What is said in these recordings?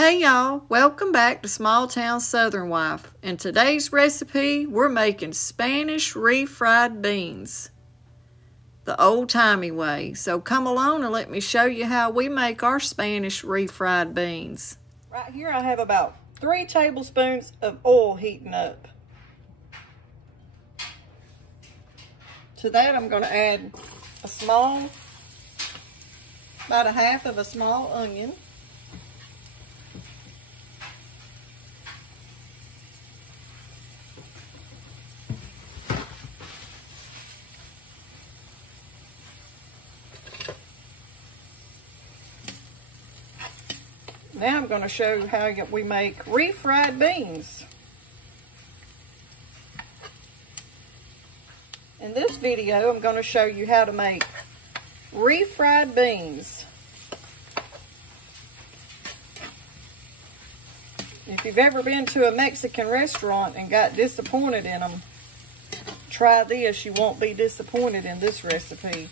Hey y'all, welcome back to Small Town Southern Wife. In today's recipe, we're making Spanish refried beans the old-timey way. So come along and let me show you how we make our Spanish refried beans. Right here I have about 3 tablespoons of oil heating up. To that I'm going to add about a half of a small onion. Now I'm going to show you how we make refried beans. In this video, I'm going to show you how to make refried beans. If you've ever been to a Mexican restaurant and got disappointed in them, try this. You won't be disappointed in this recipe.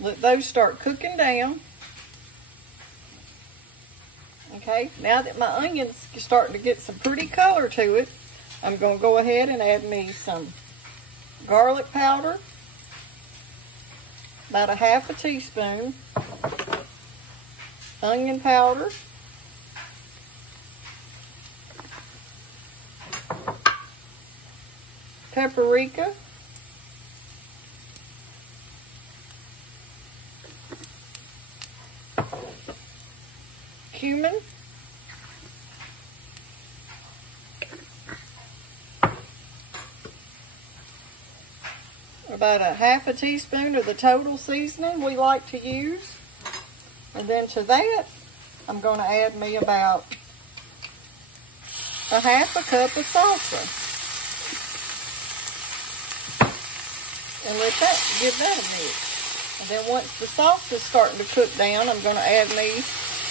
Let those start cooking down. Okay, now that my onion's starting to get some pretty color to it, I'm going to go ahead and add me some garlic powder, about a half a teaspoon, onion powder, paprika, cumin, about a half a teaspoon of the total seasoning we like to use. And then to that, I'm going to add me about a half a cup of salsa. And give that a mix. And then once the salsa is starting to cook down, I'm going to add me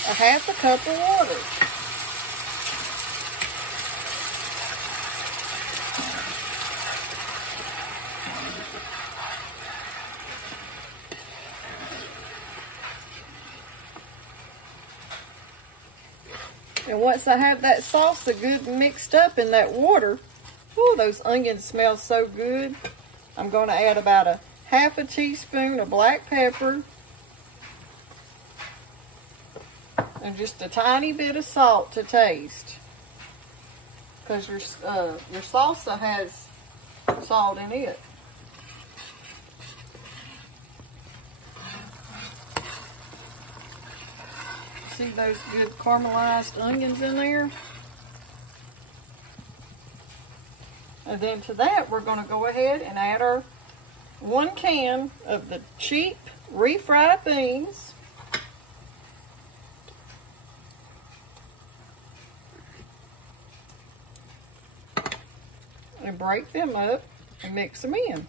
a half a cup of water. And once I have that salsa good mixed up in that water, oh, those onions smell so good. I'm going to add about a half a teaspoon of black pepper and just a tiny bit of salt to taste, because your salsa has salt in it. See those good caramelized onions in there? And then to that, we're going to go ahead and add our 1 can of the cheap refried beans. And break them up and mix them in.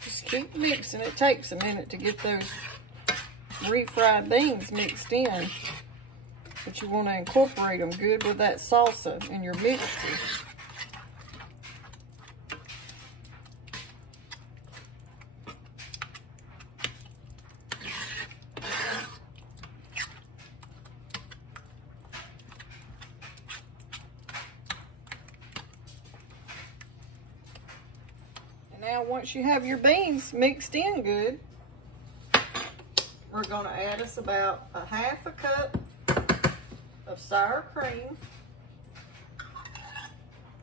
Just keep mixing. It takes a minute to get those refried beans mixed in, but you want to incorporate them good with that salsa in your mixture. Now, once you have your beans mixed in good, we're going to add us about a half a cup of sour cream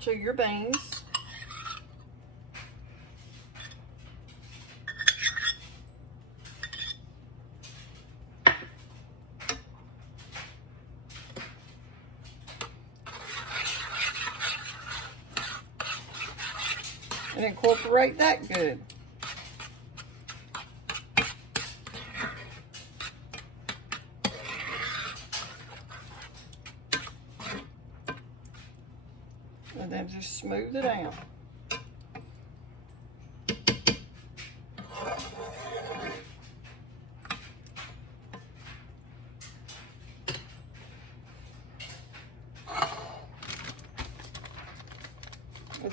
to your beans. And incorporate that good. And then just smooth it out.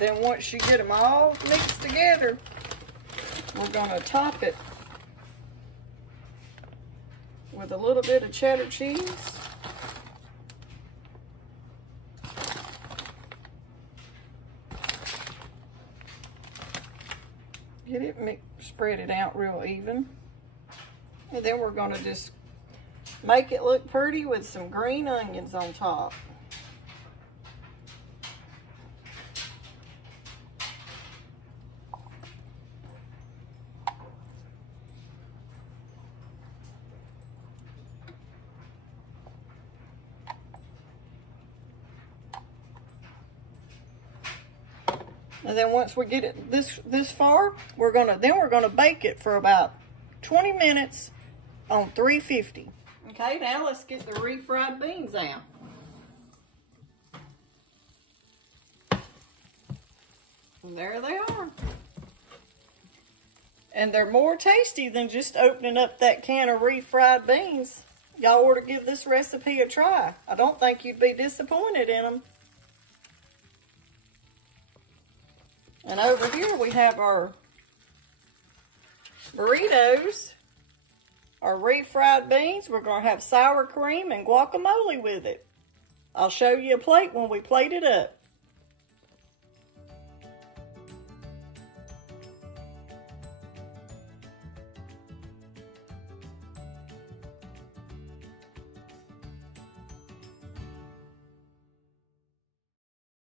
then once you get them all mixed together, we're gonna top it with a little bit of cheddar cheese. Get it spread it out real even. And then we're gonna just make it look pretty with some green onions on top. And then once we get it this far, we're gonna bake it for about 20 minutes on 350. Okay, now let's get the refried beans out. And there they are. And they're more tasty than just opening up that can of refried beans. Y'all ought to give this recipe a try. I don't think you'd be disappointed in them. And over here we have our burritos, our refried beans. We're going to have sour cream and guacamole with it. I'll show you a plate when we plate it up.